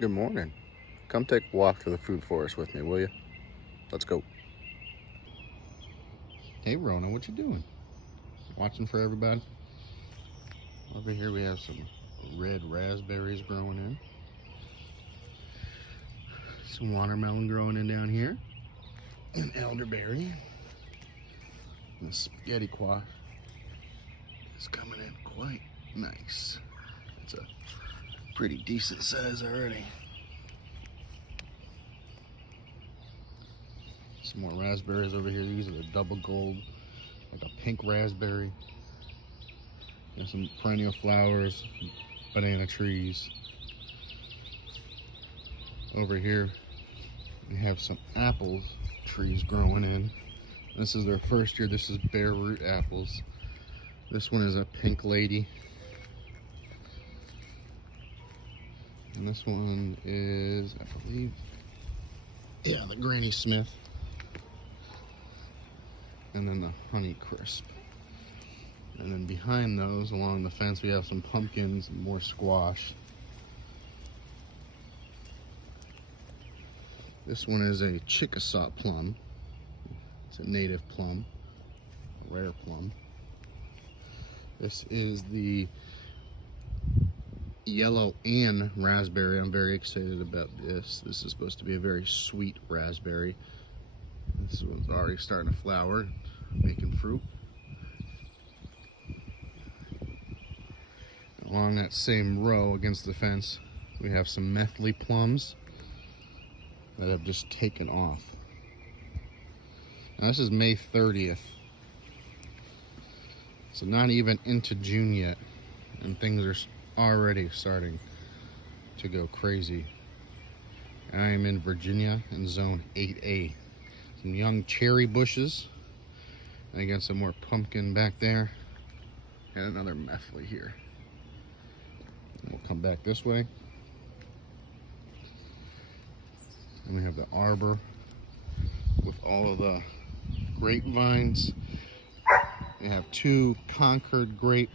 Good morning. Come take a walk through the food forest with me, will you? Let's go. Hey, Rona, what you doing? Watching for everybody? Over here we have some red raspberries growing in. Some watermelon growing in down here. An elderberry. And the spaghetti squash is coming in quite nice. It's a pretty decent size already. Some more raspberries over here. These are the double gold, like a pink raspberry. And some perennial flowers, banana trees. Over here we have some apple trees growing in. This is their first year. This is bare root apples. This one is a pink lady. And this one is, I believe, yeah, the Granny Smith. And then the Honey Crisp. And then behind those, along the fence, we have some pumpkins and more squash. This one is a Chickasaw plum. It's a native plum, a rare plum. This is the yellow Ann raspberry. I'm very excited about this. This is supposed to be a very sweet raspberry. This one's already starting to flower, making fruit. Along that same row against the fence, we have some methley plums that have just taken off. Now this is May 30th, so not even into June yet, and things are already starting to go crazy. I am in Virginia in zone 8A. Some young cherry bushes. And again, some more pumpkin back there. And another methley here. And we'll come back this way. And we have the arbor with all of the grapevines. We have two Concord grape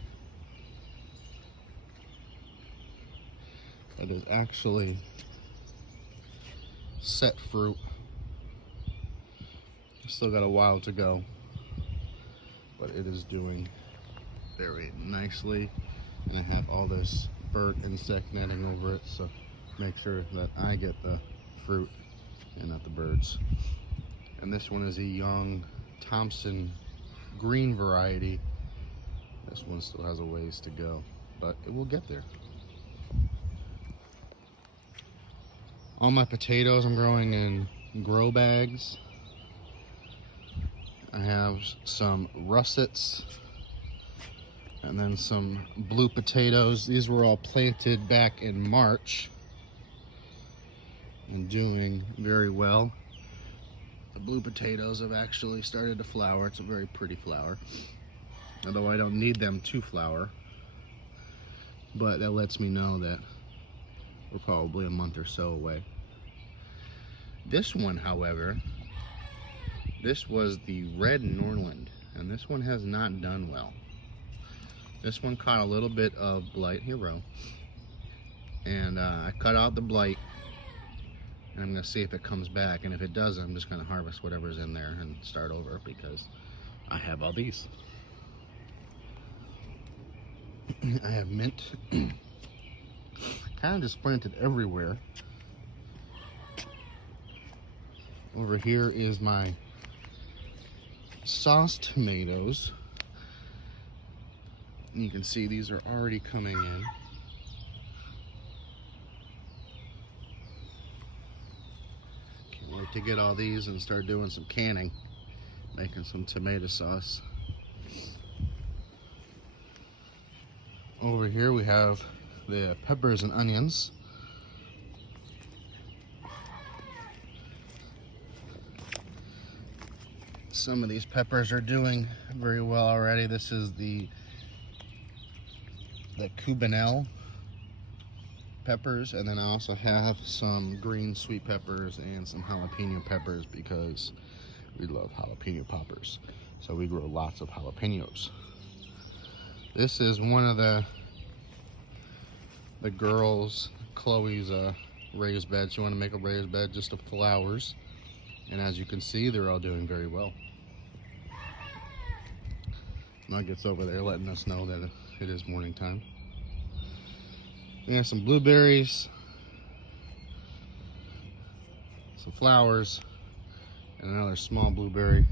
that is actually set fruit. Still got a while to go, but it is doing very nicely. And I have all this bird insect netting over it, so make sure that I get the fruit and not the birds. And this one is a young Thompson green variety. This one still has a ways to go, but it will get there. All my potatoes I'm growing in grow bags. I have some russets and then some blue potatoes. These were all planted back in March and doing very well. The blue potatoes have actually started to flower. It's a very pretty flower, although I don't need them to flower, but that lets me know that we're probably a month or so away. This one, however, this was the red Norland, and this one has not done well. This one caught a little bit of blight here, bro. And I cut out the blight, and I'm gonna see if it comes back. And if it doesn't, I'm just gonna harvest whatever's in there and start over because I have all these. I have mint, kind of just planted everywhere. Over here is my sauce tomatoes. And you can see these are already coming in. Can't wait to get all these and start doing some canning, making some tomato sauce. Over here we have the peppers and onions. Some of these peppers are doing very well already. This is the Cubanelle peppers, and then I also have some green sweet peppers and some jalapeno peppers because we love jalapeno poppers. So we grow lots of jalapenos. This is one of the girls, Chloe's raised beds. You want to make a raised bed just of flowers. And as you can see, they're all doing very well. Nugget's over there letting us know that it is morning time. We have some blueberries, some flowers, and another small blueberry.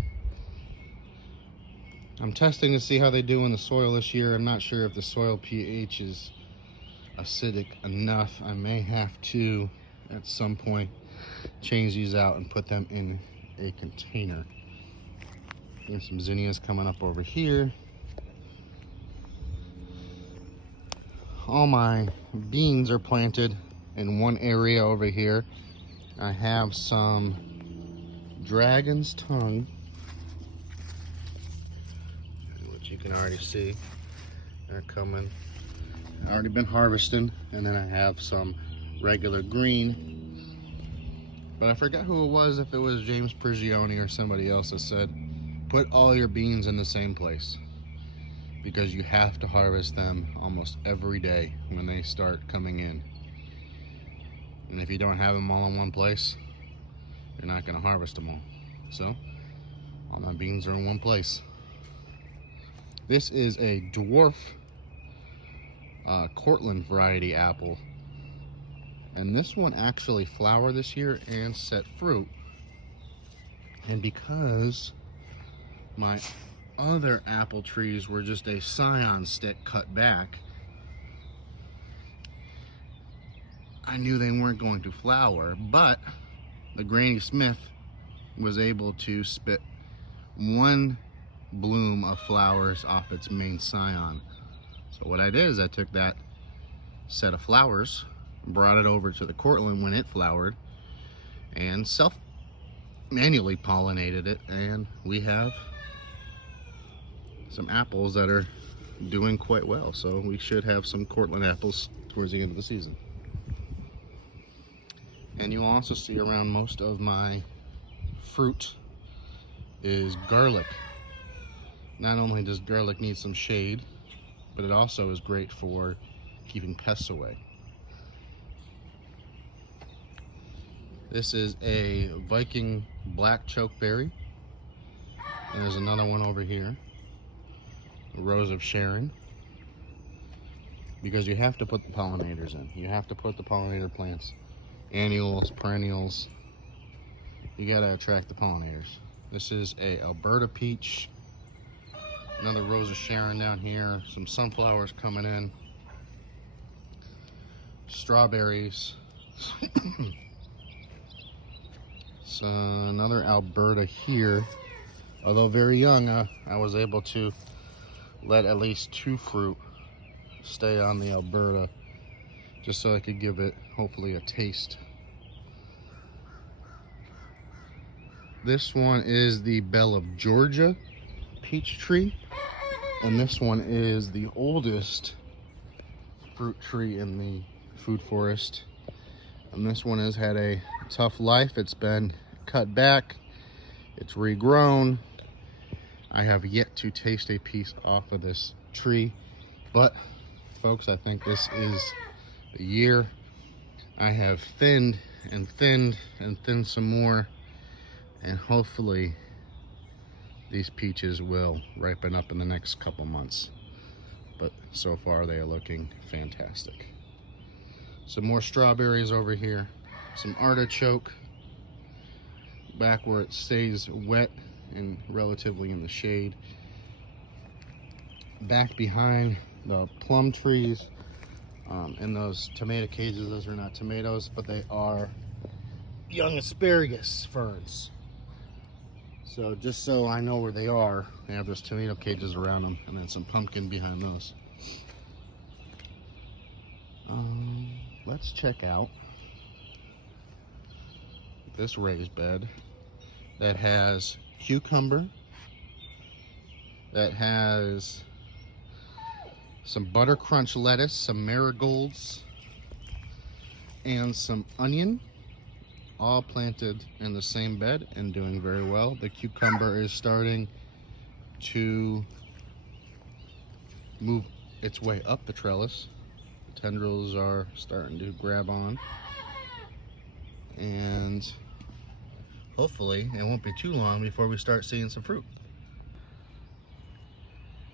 I'm testing to see how they do in the soil this year. I'm not sure if the soil pH is acidic enough. I may have to, at some point, change these out and put them in a container. We have some zinnias coming up over here. All my beans are planted in one area over here. I have some dragon's tongue, which you can already see. They're coming. I've already been harvesting. And then I have some regular green. But I forgot who it was, if it was James Prigioni or somebody else that said, put all your beans in the same place, because you have to harvest them almost every day when they start coming in. And if you don't have them all in one place, you're not going to harvest them all. So all my beans are in one place. This is a dwarf Cortland variety apple, and this one actually flowered this year and set fruit. And because my other apple trees were just a scion stick cut back, I knew they weren't going to flower, but the Granny Smith was able to spit one bloom of flowers off its main scion. So what I did is I took that set of flowers, brought it over to the Cortland when it flowered, and manually pollinated it, and we have some apples that are doing quite well. So we should have some Cortland apples towards the end of the season. And you'll also see around most of my fruit is garlic. Not only does garlic need some shade, but it also is great for keeping pests away. This is a Viking black chokeberry. And there's another one over here, a Rose of Sharon, because you have to put the pollinators in. You have to put the pollinator plants, annuals, perennials. You gotta attract the pollinators. This is a Alberta peach, another Rose of Sharon down here, some sunflowers coming in, strawberries. So another Alberta here. Although very young, I was able to let at least 2 fruit stay on the Alberta, just so I could give it hopefully a taste. This one is the Belle of Georgia peach tree, and this one is the oldest fruit tree in the food forest. And this one has had a tough life. It's been cut back, it's regrown. I have yet to taste a piece off of this tree, but folks, I think this is the year. I have thinned and thinned and thinned some more, and hopefully these peaches will ripen up in the next couple months. But so far they are looking fantastic. Some more strawberries over here, some artichoke back where it stays wet and relatively in the shade. Back behind the plum trees, and those tomato cages, those are not tomatoes, but they are young asparagus ferns. So just so I know where they are, they have those tomato cages around them, and then some pumpkin behind those. Let's check out this raised bed that has cucumber, that has some butter crunch lettuce, some marigolds, and some onion, all planted in the same bed and doing very well. The cucumber is starting to move its way up the trellis. The tendrils are starting to grab on. and hopefully it won't be too long before we start seeing some fruit.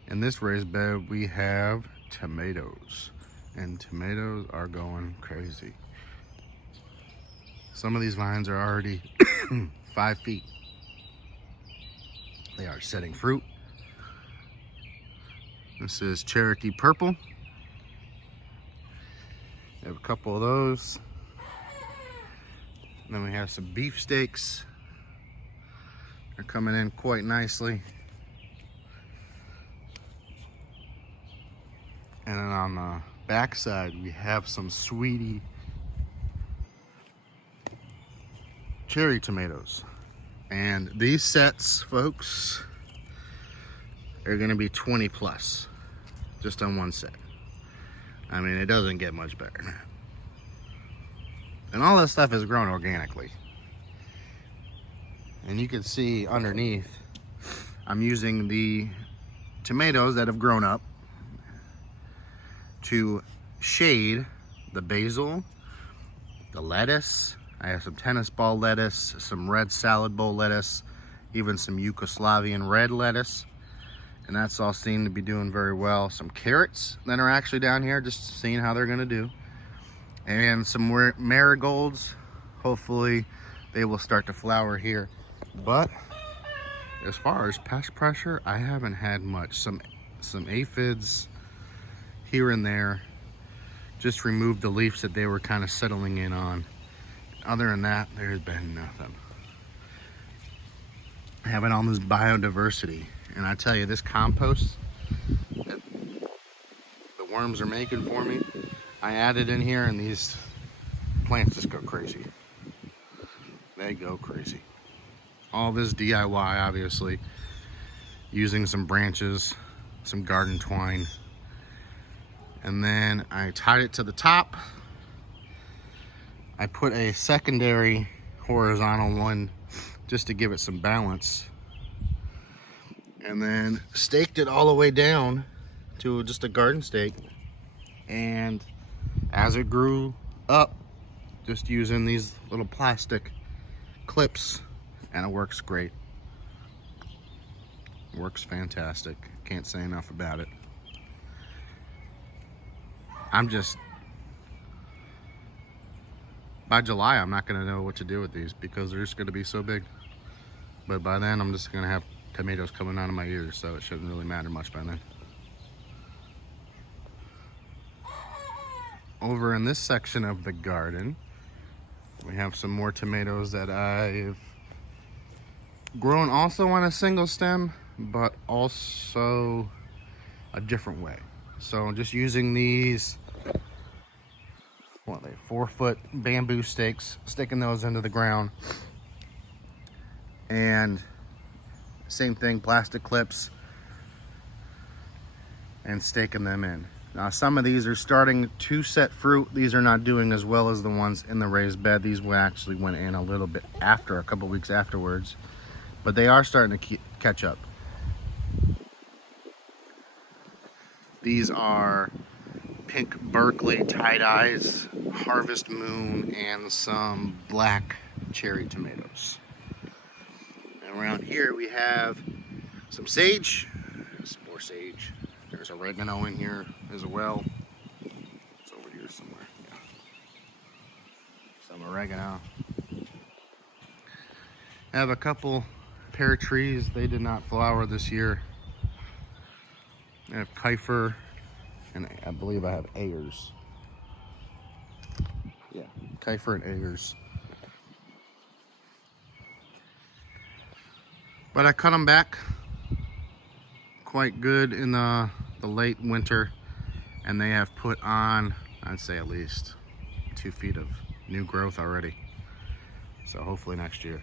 In this raised bed we have tomatoes, and tomatoes are going crazy. Some of these vines are already 5 feet. They are setting fruit. This is Cherokee Purple. We have a couple of those. And then we have some beefsteaks. They're coming in quite nicely. And then on the back side, we have some sweetie cherry tomatoes. And these sets, folks, are gonna be 20 plus, just on one set. I mean, it doesn't get much better than that. And all this stuff is grown organically. And you can see underneath, I'm using the tomatoes that have grown up to shade the basil, the lettuce. I have some tennis ball lettuce, some red salad bowl lettuce, even some Yugoslavian red lettuce. And that's all seemed to be doing very well. Some carrots that are actually down here, just seeing how they're gonna do. And some marigolds. Hopefully they will start to flower here. But as far as pest pressure, I haven't had much. Some aphids here and there. Just removed the leaves that they were kind of settling in on. Other than that, there's been nothing. Having all this biodiversity. And I tell you, this compost that the worms are making for me, I added in here and these plants just go crazy. They go crazy. All this DIY, obviously, using some branches, some garden twine. And then I tied it to the top. I put a secondary horizontal one just to give it some balance. And then staked it all the way down to just a garden stake. And as it grew up, just using these little plastic clips, and it works great. It works fantastic. Can't say enough about it. By July, I'm not gonna know what to do with these because they're just gonna be so big. But by then, I'm just gonna have tomatoes coming out of my ears, so it shouldn't really matter much by then. Over in this section of the garden, we have some more tomatoes that I've grown also on a single stem, but also a different way. So just using these, 4-foot bamboo stakes, sticking those into the ground. And same thing, plastic clips, and staking them in. Now some of these are starting to set fruit. These are not doing as well as the ones in the raised bed. These actually went in a little bit after, a couple weeks afterwards, but they are starting to catch up. These are pink Berkeley tie-dyes, Harvest Moon, and some black cherry tomatoes. And around here we have some sage, some more sage. There's oregano in here as well. It's over here somewhere. Yeah. Some oregano. I have a couple pear trees. They did not flower this year. I have Kiefer, and I believe I have Ayers. Yeah, Kiefer and Ayers. But I cut them back quite good in the late winter, and they have put on, I'd say, at least 2 feet of new growth already. So hopefully next year.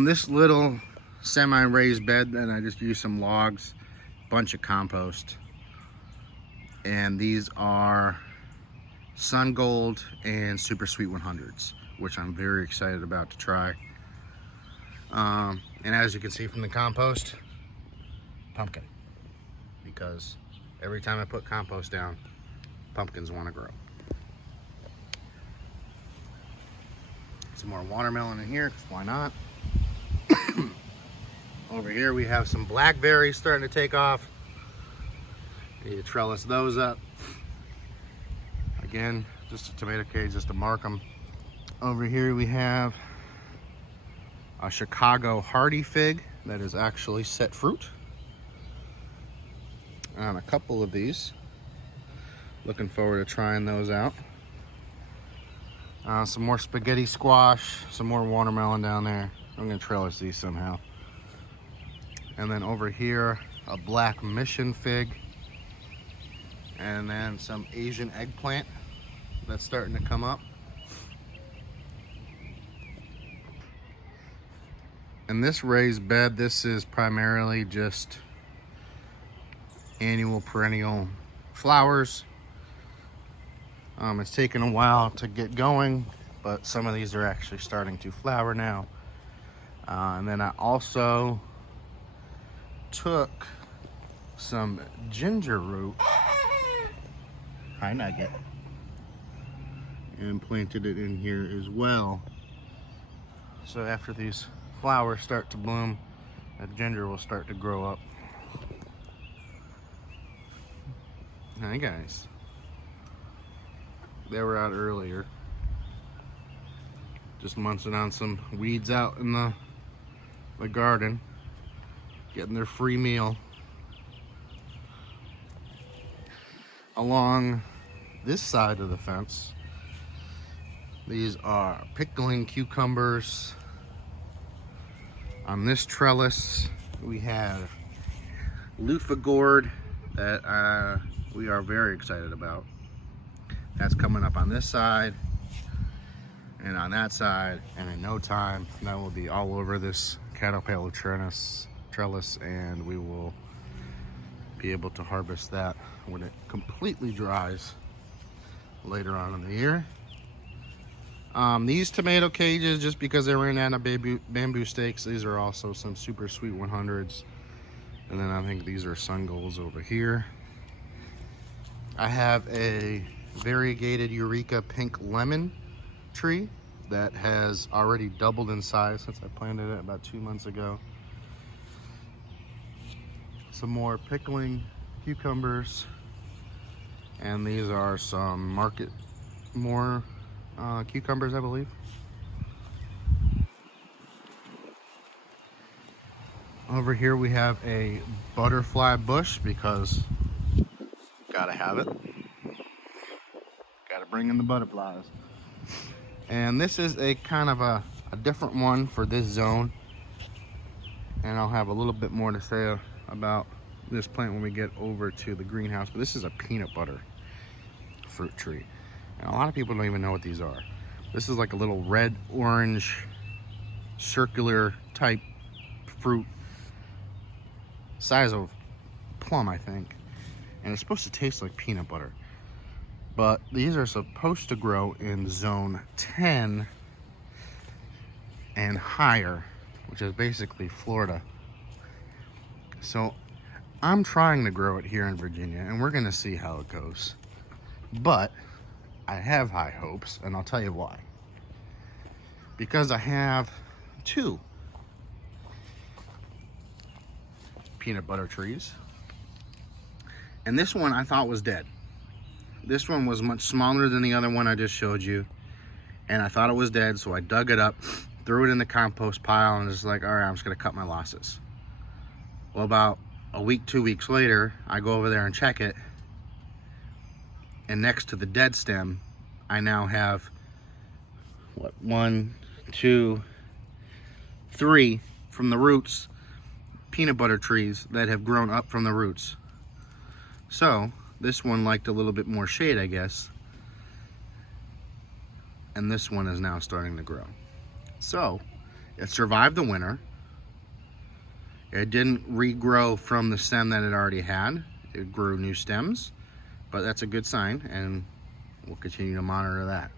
This little semi-raised bed, then I just used some logs, bunch of compost, and these are Sun Gold and Super Sweet 100s, which I'm very excited about to try. And as you can see from the compost, pumpkin, because every time I put compost down, pumpkins want to grow. some more watermelon in here, because why not? Over here we have some blackberries starting to take off. Need to trellis those up. Again, just a tomato cage just to mark them. Over here we have a Chicago hardy fig that is actually set fruit. On a couple of these. Looking forward to trying those out. Some more spaghetti squash, some more watermelon down there. I'm gonna trellis these somehow. And then over here, a black mission fig. And then some Asian eggplant that's starting to come up. And this raised bed, this is primarily just annual perennial flowers. It's taken a while to get going, but some of these are actually starting to flower now. And then I also took some ginger root, hi Nugget, and planted it in here as well. So after these flowers start to bloom, that ginger will start to grow up. Hi guys. They were out earlier, just munching on some weeds out in the garden, getting their free meal. Along this side of the fence, these are pickling cucumbers. On this trellis, we have loofah gourd that we are very excited about. That's coming up on this side and on that side, and in no time that will be all over this caterpillar trellis, and we will be able to harvest that when it completely dries later on in the year. These tomato cages, just because they ran out of bamboo stakes, these are also some super sweet 100s. And then I think these are sun golds over here. I have a variegated Eureka pink lemon tree that has already doubled in size since I planted it about 2 months ago. Some more pickling cucumbers, and these are some market more cucumbers, I believe. Over here we have a butterfly bush because gotta have it. Gotta bring in the butterflies. And this is a kind of a different one for this zone. And I'll have a little bit more to say about this plant when we get over to the greenhouse. But this is a peanut butter fruit tree. And a lot of people don't even know what these are. This is like a little red, orange, circular type fruit. Size of plum, I think. And it's supposed to taste like peanut butter. But these are supposed to grow in zone 10 and higher, which is basically Florida. So I'm trying to grow it here in Virginia, and we're gonna see how it goes. But I have high hopes, and I'll tell you why. Because I have 2 peanut butter trees. And this one I thought was dead. This one was much smaller than the other one I just showed you. And I thought it was dead, so I dug it up, threw it in the compost pile, and was like, all right, I'm just gonna cut my losses. Well, about a week, 2 weeks later, I go over there and check it. And next to the dead stem, I now have, what, 1, 2, 3 from the roots, peanut butter trees that have grown up from the roots. So this one liked a little bit more shade, I guess. And this one is now starting to grow. So it survived the winter. It didn't regrow from the stem that it already had. It grew new stems, but that's a good sign, and we'll continue to monitor that.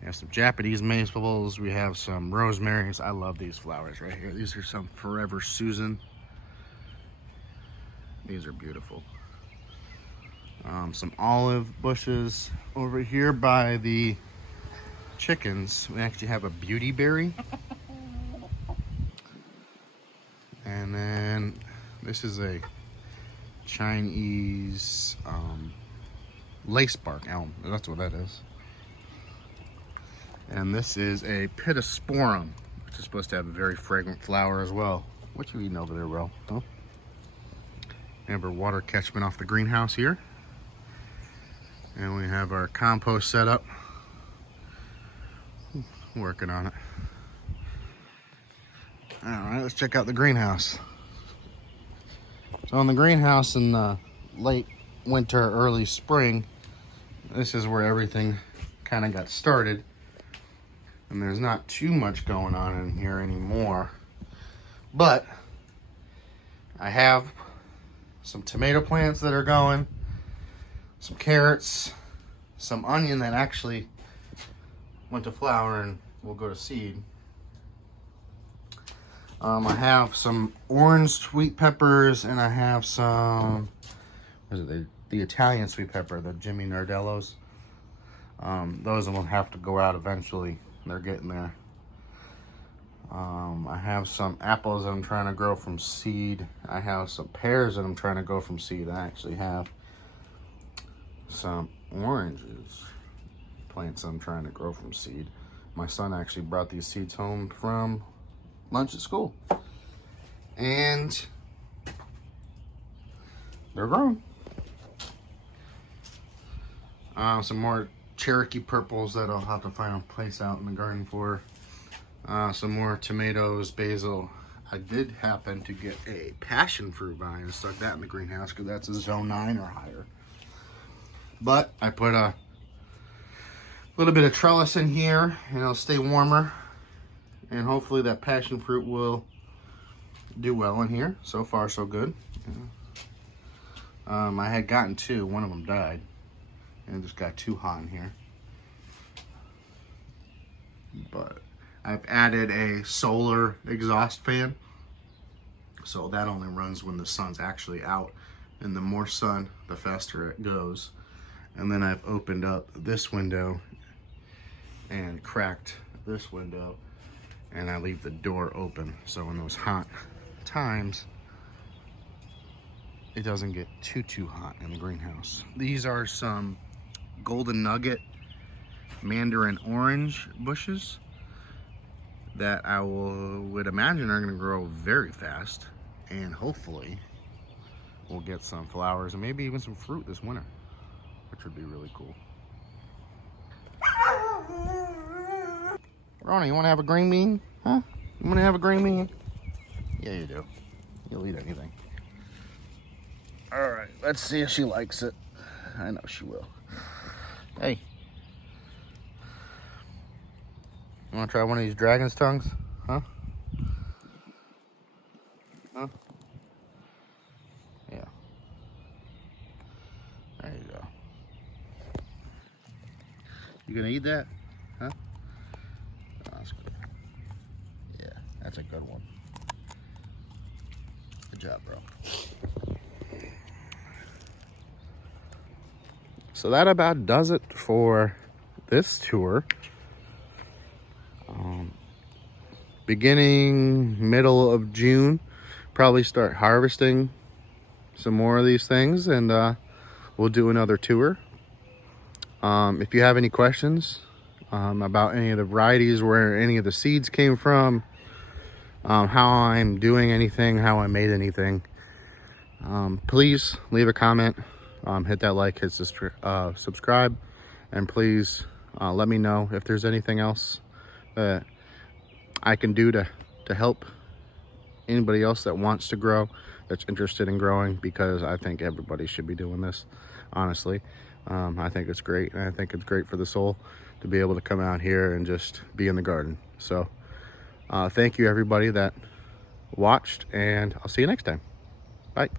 We have some Japanese maples. We have some rosemaries. I love these flowers right here. These are some Forever Susan. These are beautiful. Some olive bushes over here by the chickens, we actually have a beauty berry. And then this is a Chinese lace bark elm. That's what that is. And this is a pittosporum, which is supposed to have a very fragrant flower as well. What you eating over there, Ro? Huh? We have our water catchment off the greenhouse here. And we have our compost set up. Working on it. All right, let's check out the greenhouse. So in the greenhouse in the late winter, early spring, this is where everything kind of got started. And there's not too much going on in here anymore. But I have some tomato plants that are going, some carrots, some onion that actually went to flower and will go to seed. I have some orange sweet peppers, and I have some, what is it, the Italian sweet pepper, the Jimmy Nardellos. Those will have to go out eventually. They're getting there. I have some apples that I'm trying to grow from seed. I have some pears that I'm trying to grow from seed. I actually have some oranges, plants I'm trying to grow from seed. My son actually brought these seeds home from lunch at school. And they're growing. Some more Cherokee purples that I'll have to find a place out in the garden for. Some more tomatoes, basil. I did happen to get a passion fruit vine and stuck that in the greenhouse because that's a zone 9 or higher. But I put a little bit of trellis in here and it'll stay warmer. And hopefully that passion fruit will do well in here. So far, so good. I had gotten 2. One of them died. And it just got too hot in here. But I've added a solar exhaust fan. So that only runs when the sun's actually out. And the more sun, the faster it goes. And then I've opened up this window and cracked this window. And I leave the door open. So in those hot times, it doesn't get too hot in the greenhouse. These are some golden nugget mandarin orange bushes that I would imagine are going to grow very fast, and hopefully we'll get some flowers and maybe even some fruit this winter, which would be really cool. Rona, you want to have a green bean? Huh? You want to have a green bean? Yeah, you do. You'll eat anything. All right, let's see if she likes it. I know she will. Hey. You want to try one of these dragon's tongues? Huh? Huh? Yeah. There you go. You gonna eat that? Huh? Oh, that's good. Yeah, that's a good one. Good job, bro. So that about does it for this tour. Beginning, middle of June, probably start harvesting some more of these things, and we'll do another tour. If you have any questions about any of the varieties, where any of the seeds came from, how I'm doing anything, how I made anything, please leave a comment, hit that like, hit subscribe, and please let me know if there's anything else that I can do to help anybody else that wants to grow, that's interested in growing, because I think everybody should be doing this, honestly. I think it's great, and I think it's great for the soul to be able to come out here and just be in the garden. So thank you everybody that watched, and I'll see you next time. Bye.